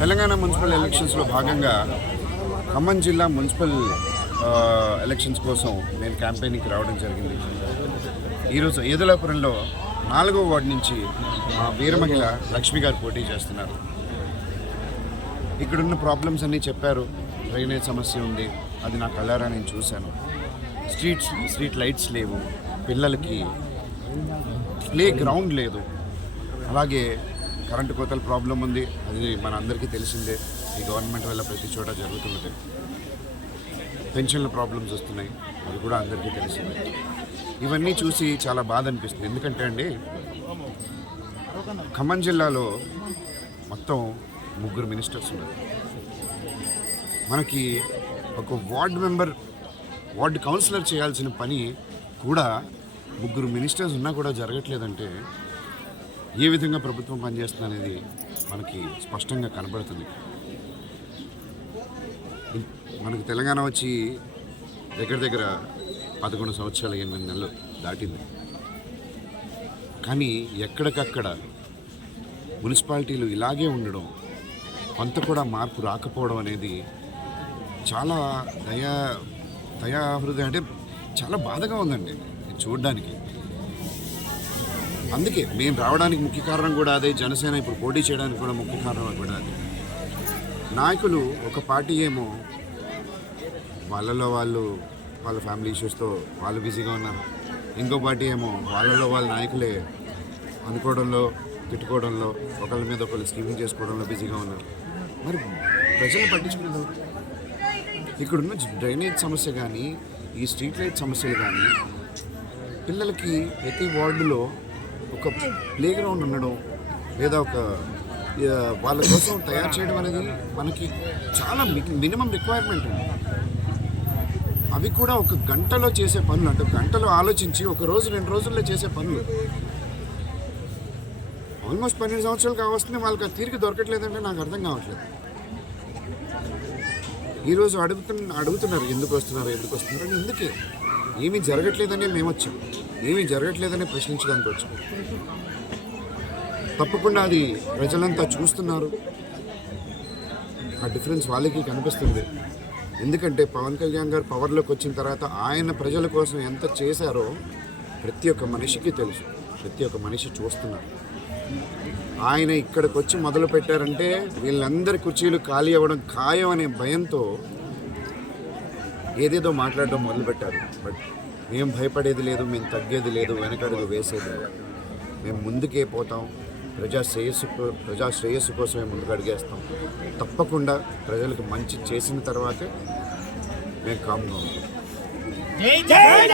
Telangana municipal ఎలక్షన్స్లో భాగంగా ఖమ్మం జిల్లా మున్సిపల్ ఎలక్షన్స్ కోసం నేను క్యాంపెయినింగ్కి రావడం జరిగింది. ఈరోజు ఏదులాపురంలో 4వ వార్డు నుంచి మా వీరమహిళ లక్ష్మి గారు పోటీ చేస్తున్నారు. ఇక్కడున్న ప్రాబ్లమ్స్ అన్నీ చెప్పారు. డ్రైనేజ్ సమస్య ఉంది, అది నా కళ్ళారా నేను చూశాను. స్ట్రీట్ లైట్స్ లేవు, పిల్లలకి ప్లే గ్రౌండ్ లేదు, అలాగే కరెంటు కోతల ప్రాబ్లం ఉంది. అది మన అందరికీ తెలిసిందే, ఈ గవర్నమెంట్ వల్ల ప్రతి చోట జరుగుతున్నది. పెన్షన్ల ప్రాబ్లమ్స్ వస్తున్నాయి, అది కూడా అందరికీ తెలిసిందే. ఇవన్నీ చూసి చాలా బాధ అనిపిస్తుంది. ఎందుకంటే అండి, ఖమ్మం జిల్లాలో మొత్తం 3 మినిస్టర్స్ ఉన్నారు. మనకి ఒక వార్డ్ కౌన్సిలర్ చేయాల్సిన పని కూడా 3 మినిస్టర్స్ ఉన్నా కూడా జరగట్లేదంటే ఏ విధంగా ప్రభుత్వం పనిచేస్తుంది అనేది మనకి స్పష్టంగా కనబడుతుంది. మనకి తెలంగాణ వచ్చి దగ్గర 11 సంవత్సరాలు 8 నెలలు దాటింది. కానీ ఎక్కడికక్కడ మున్సిపాలిటీలు ఇలాగే ఉండడం, కొంత కూడా మార్పు రాకపోవడం అనేది చాలా దయాహృదయం, అంటే చాలా బాధగా ఉందండి చూడడానికి. అందుకే మేము రావడానికి ముఖ్య కారణం కూడా అదే. జనసేన ఇప్పుడు పోటీ చేయడానికి కూడా ముఖ్య కారణం కూడా అదే. నాయకులు ఒక పార్టీ ఏమో వాళ్ళ ఫ్యామిలీ ఇష్యూస్తో వాళ్ళు బిజీగా ఉన్నారు, ఇంకో పార్టీ ఏమో వాళ్ళ నాయకులే అనుకోవడంలో, తిట్టుకోవడంలో, ఒకళ్ళ మీద ఒకళ్ళు స్కీమింగ్ చేసుకోవడంలో బిజీగా ఉన్నారు. మరి ప్రజలు పట్టించుకునేది. ఇక్కడున్న డ్రైనేజ్ సమస్య కానీ, ఈ స్ట్రీట్ లైట్ సమస్యలు కానీ, పిల్లలకి ప్రతి వార్డులో ఒక ప్లే గ్రౌండ్ ఉండడం, లేదా ఒక వాళ్ళ కోసం తయారు చేయడం అనేది మనకి చాలా మినిమం రిక్వైర్మెంట్ ఉంది. అవి కూడా ఒక గంటలో చేసే పనులు, అంటే గంటలో ఆలోచించి 1 రోజు 2 రోజుల్లో చేసే పనులు. ఆల్మోస్ట్ 12 సంవత్సరాలు కావస్తుంది, వాళ్ళకి ఆ తీరిక దొరకట్లేదంటే నాకు అర్థం కావట్లేదు. ఈరోజు అడుగుతున్నారు ఎందుకు వస్తున్నారు అని. ఎందుకే ఏమీ జరగట్లేదనే మేము వచ్చాం, ఏమీ జరగట్లేదనే ప్రశ్నించడానికి వచ్చాం. తప్పకుండా అది ప్రజలంతా చూస్తున్నారు, ఆ డిఫరెన్స్ వాళ్ళకి కనిపిస్తుంది. ఎందుకంటే పవన్ కళ్యాణ్ గారు పవర్లోకి వచ్చిన తర్వాత ఆయన ప్రజల కోసం ఎంత చేశారో ప్రతి ఒక్క మనిషికి తెలుసు, ప్రతి ఒక్క మనిషి చూస్తున్నారు. ఆయన ఇక్కడికి వచ్చి మొదలు పెట్టారంటే వీళ్ళందరి కుర్చీలు ఖాళీ అవ్వడం ఖాయం అనే భయంతో ఏదేదో మాట్లాడడం మొదలుపెట్టారు. బట్ మేము భయపడేది లేదు, మేము తగ్గేది లేదు, వెనకడుగు వేసేది లేదు. మేము ముందుకే పోతాం, ప్రజా శ్రేయస్సు కోసమే ముందుకు అడిగేస్తాం. తప్పకుండా ప్రజలకు మంచి చేసిన తర్వాతే మేము కామ్గా ఉంటాం.